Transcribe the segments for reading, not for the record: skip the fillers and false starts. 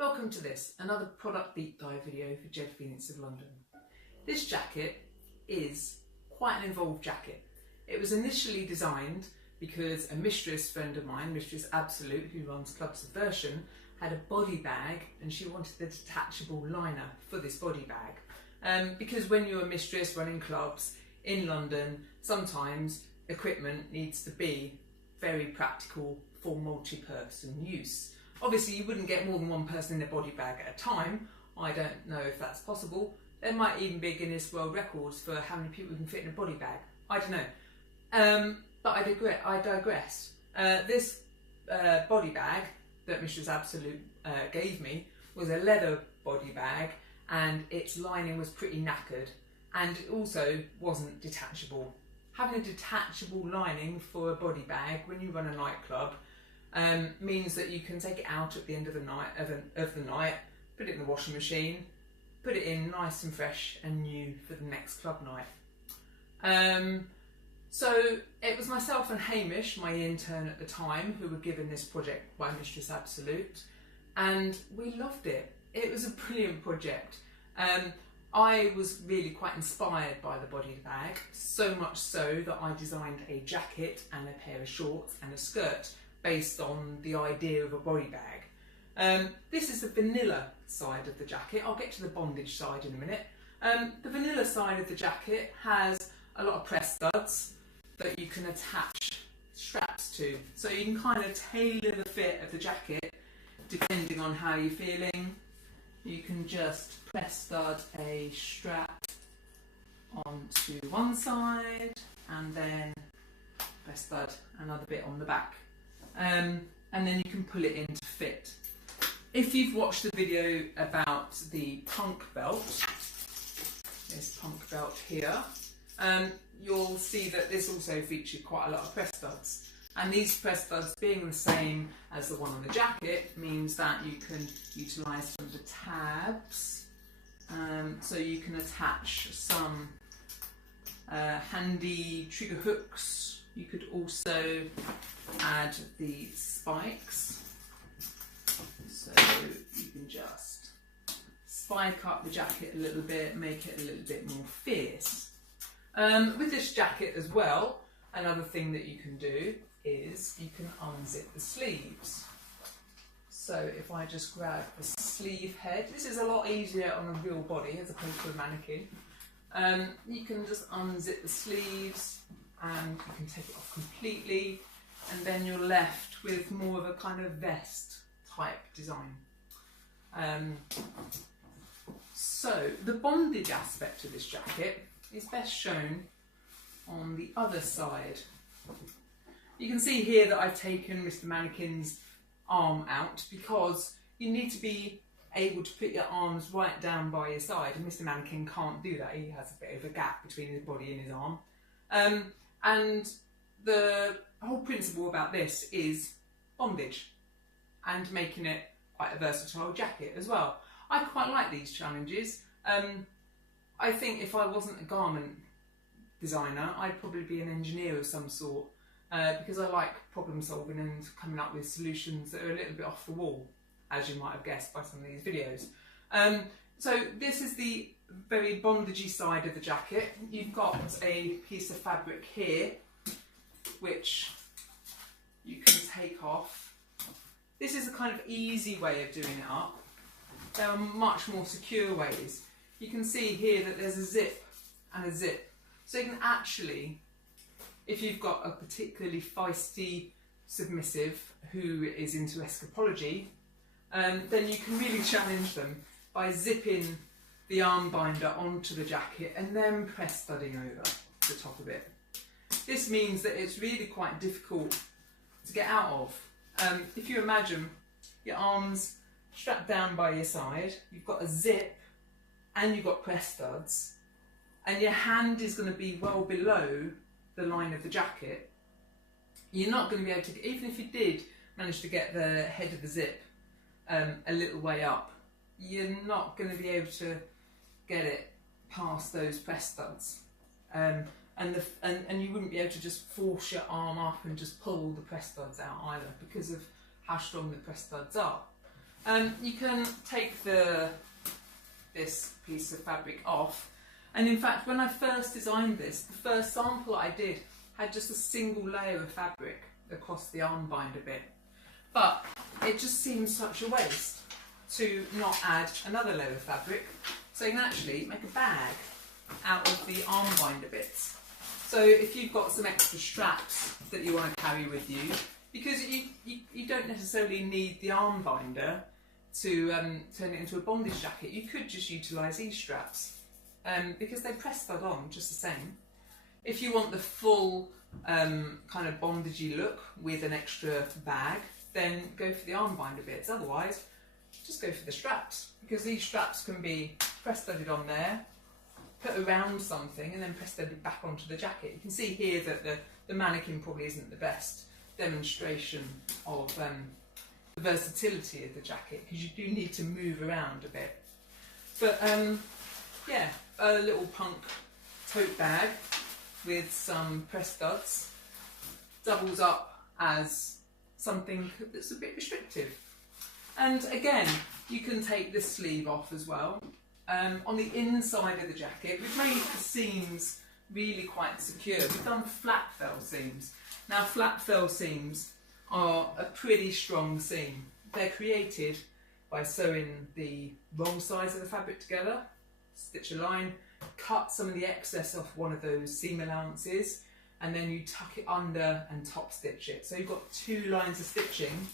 Welcome to this, another product deep dive video for Deviants of London. This jacket is quite an involved jacket. It was initially designed because a mistress friend of mine, Mistress Absolute, who runs Club Subversion, had a body bag and she wanted the detachable liner for this body bag. Because when you're a mistress running clubs in London, sometimes equipment needs to be very practical for multi-person use. Obviously you wouldn't get more than one person in their body bag at a time. I don't know if that's possible. There might even be Guinness World Records for how many people can fit in a body bag. I don't know. But I digress. This body bag that Mistress Absolute gave me was a leather body bag, and its lining was pretty knackered, and it also wasn't detachable. Having a detachable lining for a body bag when you run a nightclub means that you can take it out at the end of the night, put it in the washing machine, put it in nice and fresh and new for the next club night. So it was myself and Hamish, my intern at the time, who were given this project by Mistress Absolute, and we loved it. It was a brilliant project. I was really quite inspired by the body bag, so much so that I designed a jacket and a pair of shorts and a skirt based on the idea of a body bag. This is the vanilla side of the jacket. I'll get to the bondage side in a minute. The vanilla side of the jacket has a lot of press studs that you can attach straps to. So you can kind of tailor the fit of the jacket depending on how you're feeling. You can just press stud a strap onto one side and then press stud another bit on the back. And then you can pull it in to fit. If you've watched the video about the punk belt, this punk belt here, you'll see that this also featured quite a lot of press studs. And these press studs being the same as the one on the jacket means that you can utilise some of the tabs. So you can attach some handy trigger hooks. You could also add the spikes. So you can just spike up the jacket a little bit, make it a little bit more fierce. With this jacket as well, another thing that you can do is you can unzip the sleeves. So if I just grab the sleeve head, this is a lot easier on a real body as opposed to a mannequin. You can just unzip the sleeves and you can take it off completely, and then you're left with more of a kind of vest type design. So the bondage aspect of this jacket is best shown on the other side. You can see here that I've taken Mr. Mannequin's arm out because you need to be able to put your arms right down by your side, and Mr. Mannequin can't do that. He has a bit of a gap between his body and his arm. And the whole principle about this is bondage and making it quite a versatile jacket as well. I quite like these challenges. I think if I wasn't a garment designer, I'd probably be an engineer of some sort, because I like problem solving and coming up with solutions that are a little bit off the wall, as you might have guessed by some of these videos. So this is the very bondagey side of the jacket. You've got a piece of fabric here which you can take off. This is a kind of easy way of doing it up. There are much more secure ways. You can see here that there's a zip and a zip. So you can actually, if you've got a particularly feisty submissive who is into escapology, then you can really challenge them by zipping the armbinder onto the jacket and then press studding over the top of it. This means that it's really quite difficult to get out of. If you imagine your arms strapped down by your side, you've got a zip and you've got press studs, and your hand is going to be well below the line of the jacket, you're not going to be able to, even if you did manage to get the head of the zip a little way up, you're not going to be able to get it past those press studs. And you wouldn't be able to just force your arm up and just pull the press studs out either, because of how strong the press studs are. You can take this piece of fabric off, and in fact when I first designed this, the first sample I did had just a single layer of fabric across the armbinder bit, but it just seems such a waste to not add another layer of fabric, so you can actually make a bag out of the armbinder bits. So if you've got some extra straps that you want to carry with you, because you don't necessarily need the armbinder to turn it into a bondage jacket, you could just utilise these straps because they press that on just the same. If you want the full kind of bondagey look with an extra bag, then go for the armbinder bits. Otherwise, just go for the straps, because these straps can be press studded on there, put around something, and then press studded back onto the jacket. You can see here that the mannequin probably isn't the best demonstration of the versatility of the jacket, because you do need to move around a bit. But yeah, a little punk tote bag with some press studs doubles up as something that's a bit restrictive. And again, you can take the sleeve off as well. On the inside of the jacket, we've made the seams really quite secure. We've done flat fell seams. Now, flat fell seams are a pretty strong seam. They're created by sewing the wrong sides of the fabric together, stitch a line, cut some of the excess off one of those seam allowances, and then you tuck it under and top stitch it. So you've got 2 lines of stitching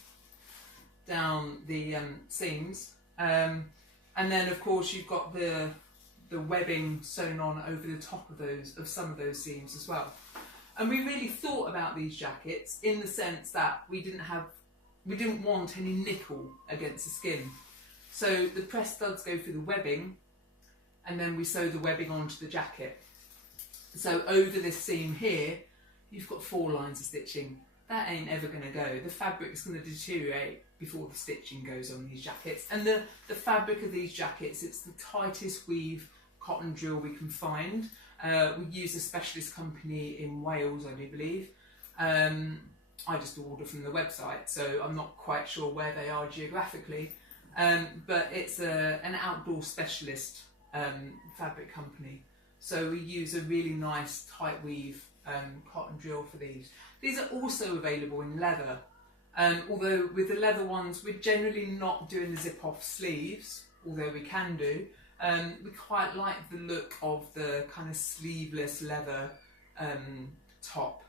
down the seams, and then of course you've got the webbing sewn on over the top of some of those seams as well. And we really thought about these jackets in the sense that we didn't want any nickel against the skin. So the press studs go through the webbing, and then we sew the webbing onto the jacket. So over this seam here, you've got 4 lines of stitching. That ain't ever going to go. The fabric's going to deteriorate before the stitching goes on these jackets. And the fabric of these jackets, it's the tightest weave cotton drill we can find. We use a specialist company in Wales, I do believe. I just order from the website, so I'm not quite sure where they are geographically. But it's an outdoor specialist fabric company. So we use a really nice tight weave cotton drill for these. These are also available in leather, although with the leather ones we're generally not doing the zip off sleeves, although we can do. We quite like the look of the kind of sleeveless leather top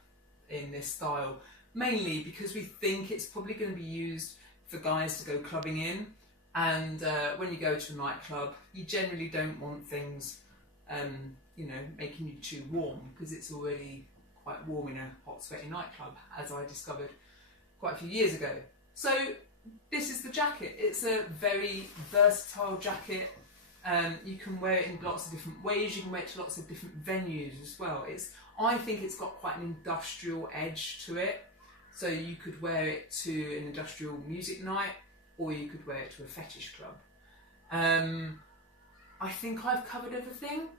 in this style, mainly because we think it's probably going to be used for guys to go clubbing in, and when you go to a nightclub you generally don't want things you know, making you too warm, because it's already quite warm in a hot sweaty nightclub, as I discovered quite a few years ago. So this is the jacket. It's a very versatile jacket. You can wear it in lots of different ways. You can wear it to lots of different venues as well. I think it's got quite an industrial edge to it. So you could wear it to an industrial music night, or you could wear it to a fetish club. I think I've covered everything.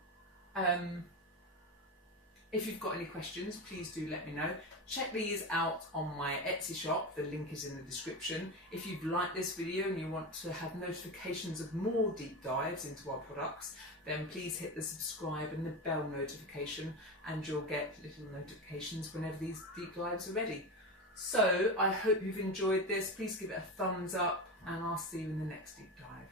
If you've got any questions, please do let me know. Check these out on my Etsy shop, the link is in the description. If you've liked this video and you want to have notifications of more deep dives into our products, then please hit the subscribe and the bell notification, and you'll get little notifications whenever these deep dives are ready. So I hope you've enjoyed this. Please give it a thumbs up, and I'll see you in the next deep dive.